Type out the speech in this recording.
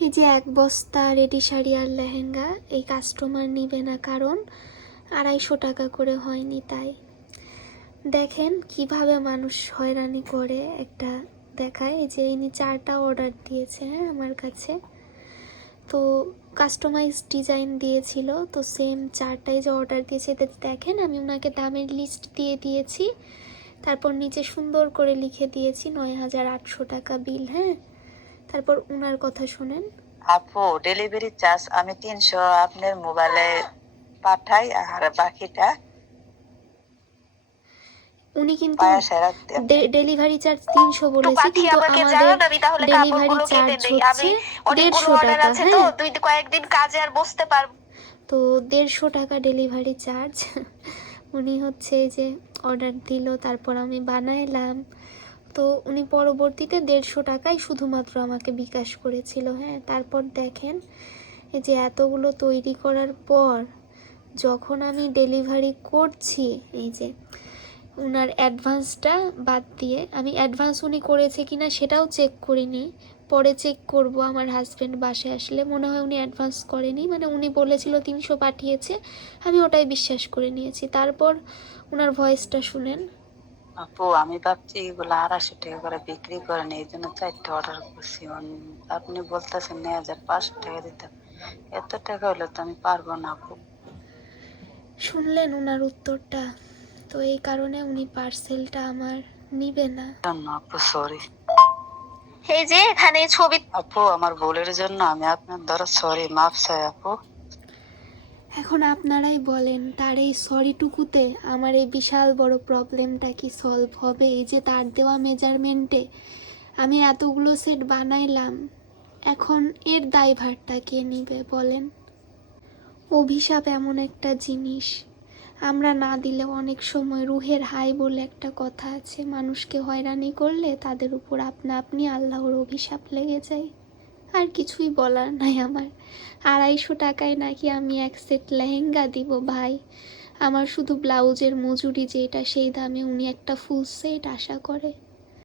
এই যে এক বস্তা রেডি শাড়ি আর লেহেঙ্গা, এই কাস্টমার নিবে না, কারণ 250 টাকা করে হয়নি। তাই দেখেন কিভাবে মানুষ হয়রানি করে। একটা দেখায়, এই যে ইনি 4টা অর্ডার দিয়েছে হ্যাঁ আমার কাছে, তো কাস্টমাইজ ডিজাইন দিয়েছিল, তো সেম 4টাই যে অর্ডার দিয়েছে দেখেন, আমি ওনাকে দামের লিস্ট দিয়ে দিয়েছি, তারপর নিচে সুন্দর করে লিখে দিয়েছি 9,800 টাকা বিল। হ্যাঁ, তারপর ওনার কথা শুনেন। আপু ডেলিভারি চার্জ আমি 300 আপনার মোবাইলে পাঠাই, আর বাকিটা উনি কিন্তু ডেলিভারি চার্জ 300 বলেছে, কিন্তু আমাদের ডেলিভারি চার্জ হচ্ছে 150 টাকা। হ্যাঁ, কয়েকদিন কাজে আর বসতে পারবো, তো 150 টাকা ডেলিভারি চার্জ। উনি হচ্ছে এই যে অর্ডার দিল, তারপর আমি বানাইলাম, তো উনি পরবর্তীতে 150 টাকায় শুধুমাত্র আমাকে বিকাশ করেছিল। হ্যাঁ, তারপর দেখেন এই যে এতগুলো তৈরি করার পর যখন আমি ডেলিভারি করছি, এই যে ওনার অ্যাডভান্সটা বাদ দিয়ে, আমি অ্যাডভান্স উনি করেছে কিনা সেটাও চেক করিনি, পরে চেক করব আমার হাজব্যান্ড বাসায় আসলে। মনে হয় উনি অ্যাডভান্স করেনি, মানে উনি বলেছিল 300 পাঠিয়েছে, আমি ওটাই বিশ্বাস করে নিয়েছি। তারপর ওনার ভয়েসটা শুনেন। আপু আমি ভাবছি এগুলো 250 টাকা করে বিক্রি করেন, এই জন্য 4টা অর্ডার করছি। আপনি বলতেছেন 9,500 টাকা দিতে, এত টাকা হলে তো আমি পারবো না আপু। শুনলেন ওনার উত্তরটা? তো এই কারণে উনি পার্সেলটা আমার নিবে না। আপু সরি। এই যে এখানে ছবি। আপু আমার ভুলের জন্য আমি আপনার দ্বারা সরি, মাফ চাই আপু। এখন আপনারাই বলেন, তার এই সরিটুকুতে আমার এই বিশাল বড় প্রবলেমটা কি সলভ হবে? এই যে তার দেওয়া মেজারমেন্টে আমি এতগুলো সেট বানাইলাম, এখন এর দায়ভারটা কে নিবে বলেন? অভিশাপ এমন একটা জিনিস, আমরা না দিলেও অনেক সময় রুহের হাই বলে একটা কথা আছে, মানুষকে হয়রানি করলে তাদের উপর আপনা আপনি আল্লাহর অভিশাপ লেগে যায়। আর কিছুই বলার নাই আমার। 250 টাকায় নাকি আমি এক সেট লেহেঙ্গা দিব ভাই? আমার শুধু ব্লাউজের মজুরি যেটা, সেই দামে উনি একটা ফুল সেট আশা করে।